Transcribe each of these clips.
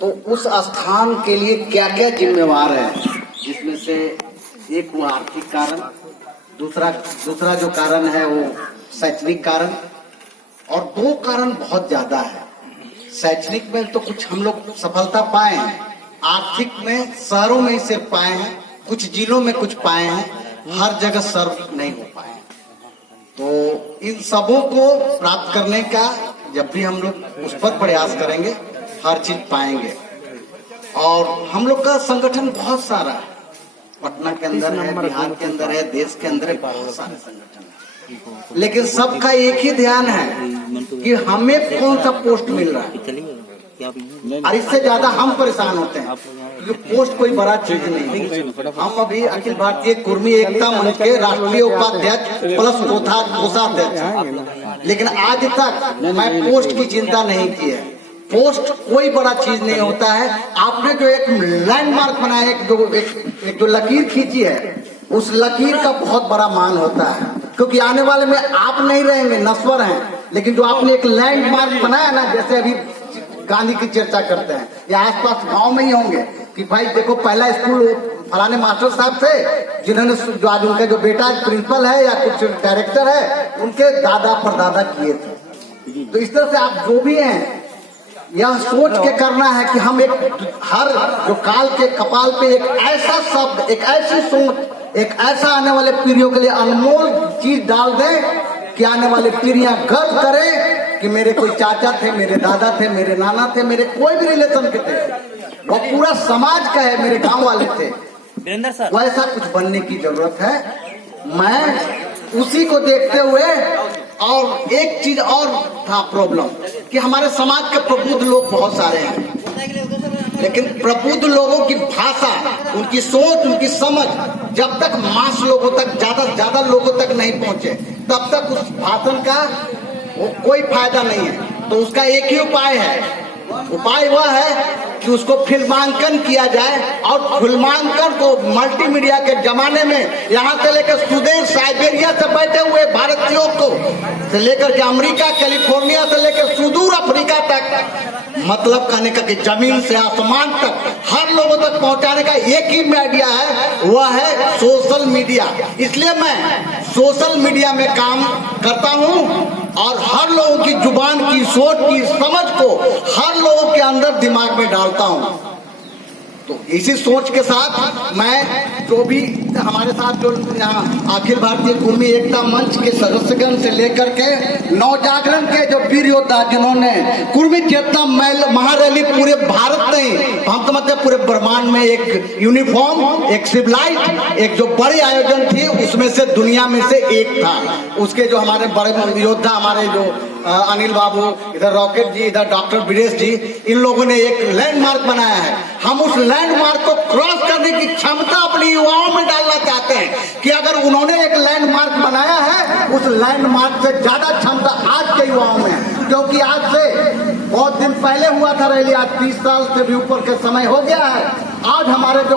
तो उस स्थान के लिए क्या क्या जिम्मेवार है, जिसमें से एक वो आर्थिक कारण, दूसरा जो कारण है वो शैक्षणिक कारण, और दो कारण बहुत ज्यादा है। शैक्षणिक में तो कुछ हम लोग सफलता पाए हैं, आर्थिक में शहरों में सिर्फ पाए हैं, कुछ जिलों में कुछ पाए हैं, हर जगह सर्व नहीं हो पाए। तो इन सबों को प्राप्त करने का जब भी हम लोग उस पर प्रयास करेंगे, हर चीज पाएंगे। और हम लोग का संगठन बहुत सारा है, पटना के अंदर है, बिहार के अंदर है, देश के अंदर है, बहुत सारे संगठन है, लेकिन सबका एक ही ध्यान है कि हमें कौन सा पोस्ट मिल रहा है। और इससे ज्यादा हम परेशान होते हैं क्योंकि पोस्ट कोई बड़ा चीज नहीं है। हम अभी अखिल भारतीय कुर्मी एकता मंच के राष्ट्रीय उपाध्यक्ष प्लस कोषाध्यक्ष, लेकिन आज तक मैं पोस्ट की चिंता नहीं की है। पोस्ट कोई बड़ा चीज नहीं होता है। आपने जो एक लैंडमार्क बनाया, एक जो लकीर खींची है, उस लकीर का बहुत बड़ा मान होता है, क्योंकि आने वाले में आप नहीं रहेंगे, नश्वर हैं, लेकिन जो आपने एक लैंडमार्क बनाया ना, जैसे अभी गांधी की चर्चा करते हैं या आसपास गांव में ही होंगे कि भाई देखो पहला स्कूल फलाने मास्टर साहब थे, जिन्होंने जो आज उनका जो बेटा प्रिंसिपल है या कुछ डायरेक्टर है, उनके दादा परदादा किए थे। तो इस तरह से आप जो भी हैं, यह सोच के करना है कि हम एक हर जो काल के कपाल पे एक ऐसा शब्द, एक ऐसी सोच, एक ऐसा आने वाले पीढ़ियों के लिए अनमोल चीज डाल दें कि आने वाले पीढ़ियां गर्व करें कि मेरे कोई चाचा थे, मेरे दादा थे, मेरे नाना थे, मेरे कोई भी रिलेशन के थे, वो पूरा समाज का है, मेरे गांव वाले थे। वैसा कुछ बनने की जरूरत है। मैं उसी को देखते हुए, और एक चीज और था प्रॉब्लम कि हमारे समाज के प्रबुद्ध लोग बहुत सारे हैं, लेकिन प्रबुद्ध लोगों की भाषा, उनकी सोच, उनकी समझ जब तक मास लोगों तक, ज्यादा लोगों तक नहीं पहुंचे, तब तक उस भाषण का वो कोई फायदा नहीं है। तो उसका एक ही उपाय है, उपाय वह है कि उसको फिल्मांकन किया जाए, और फिल्मांकन को मल्टीमीडिया के जमाने में यहाँ से लेकर सुदेश साइबेरिया से बैठे हुए भारतीयों को से लेकर के अमेरिका, कैलिफोर्निया से लेकर सुदूर अफ्रीका तक, मतलब कहने का कि जमीन से आसमान तक हर लोगों तक पहुंचाने का एक ही मीडिया है, वह है सोशल मीडिया। इसलिए मैं सोशल मीडिया में काम करता हूं और हर लोगों की जुबान की, सोच की, समझ को हर लोगों के अंदर दिमाग में डालता हूं। तो इसी सोच के साथ मैं जो भी हमारे साथ जो यहाँ अखिल भारतीय कुर्मी एकता मंच के सदस्यगण से लेकर के नवजागरण के जो वीर योद्धा, जिन्होंने कुर्मी चेतना महारैली पूरे भारत में, हम समझते पूरे ब्रह्मांड में एक यूनिफॉर्म, एक सिविलाइज, एक जो बड़ी आयोजन थी, उसमें से दुनिया में से एक था। उसके जो हमारे बड़े योद्धा, हमारे जो अनिल बाबू, इधर रॉकेट जी, इधर डॉक्टर बीरेश जी, इन लोगों ने एक लैंडमार्क बनाया है। हम उस लैंडमार्क को क्रॉस करने की क्षमता अपनी युवाओं में डालना चाहते हैं कि अगर उन्होंने एक लैंडमार्क बनाया है, उस लैंडमार्क से ज्यादा क्षमता आज के युवाओं में है। क्योंकि आज से बहुत दिन पहले हुआ था रैली, आज 30 साल से भी ऊपर के समय हो गया है। आज हमारे जो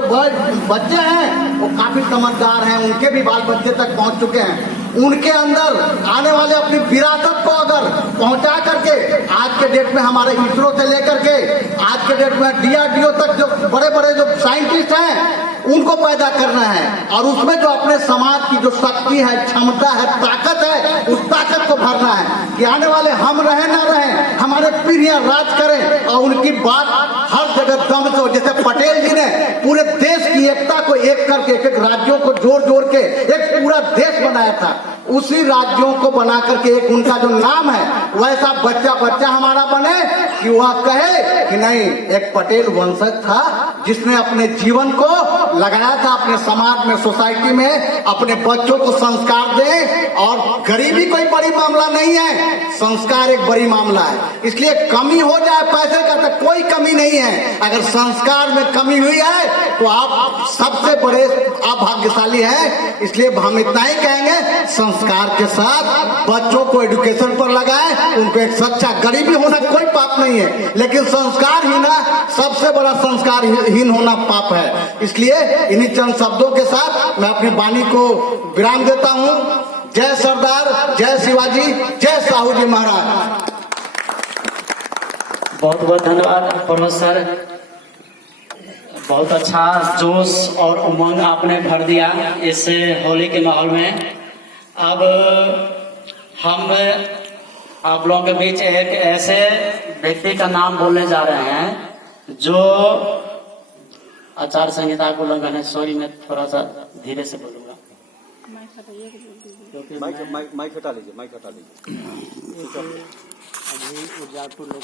बच्चे हैं वो काफी समझदार हैं, उनके भी बाल बच्चे तक पहुंच चुके हैं। उनके अंदर आने वाले अपनी विरासत को अगर पहुंचा करके, आज के डेट में हमारे इसरो से लेकर के आज के डेट में DRDO तक जो बड़े बड़े जो साइंटिस्ट हैं, उनको पैदा करना है, और उसमें जो अपने समाज की जो शक्ति है, क्षमता है, ताकत है, उस ताकत को भरना है कि आने वाले हम रहे ना रहे, हमारे पीढ़ियां राज करें और उनकी बात हर जगह दम से हो। जैसे पटेल जी ने पूरे देश की एकता को एक करके, एक राज्यों को जोड़ जोड़ के एक पूरा देश बनाया था, उसी राज्यों को बना करके एक उनका जो नाम है, वैसा बच्चा बच्चा हमारा बने कि वह कहे कि नहीं, एक पटेल वंशज था जिसने अपने जीवन को लगाया था अपने समाज में, सोसाइटी में, अपने बच्चों को संस्कार दे। और गरीबी कोई बड़ी मामला नहीं है, संस्कार एक बड़ी मामला है। इसलिए कमी हो जाए पैसे का तो कोई कमी नहीं है, अगर संस्कार में कमी हुई है तो आप सबसे बड़े अभाग्यशाली हैं। इसलिए हम इतना ही कहेंगे, संस्कार के साथ बच्चों को एजुकेशन पर लगाएं, उनको एक सच्चा, गरीबी होना कोई पाप नहीं है, लेकिन संस्कार हीना, सबसे बड़ा संस्कारहीन होना पाप है। इसलिए इन्हीं चंद शब्दों के साथ मैं अपनी वाणी को विराम देता हूं। जय सरदार, जय शिवाजी, जय साहू जी महाराज। बहुत बहुत धन्यवाद प्रमोद सर। बहुत अच्छा जोश और उमंग आपने भर दिया इस होली के माहौल में। अब हम आप लोगों के बीच एक ऐसे व्यक्ति का नाम बोलने जा रहे हैं जो आचार संहिता को उल्लंघन है। सॉरी, मैं थोड़ा सा धीरे से बोलूंगा। माइक हटा लीजिए, माइक हटा लीजिए। अभी उजापुर लोग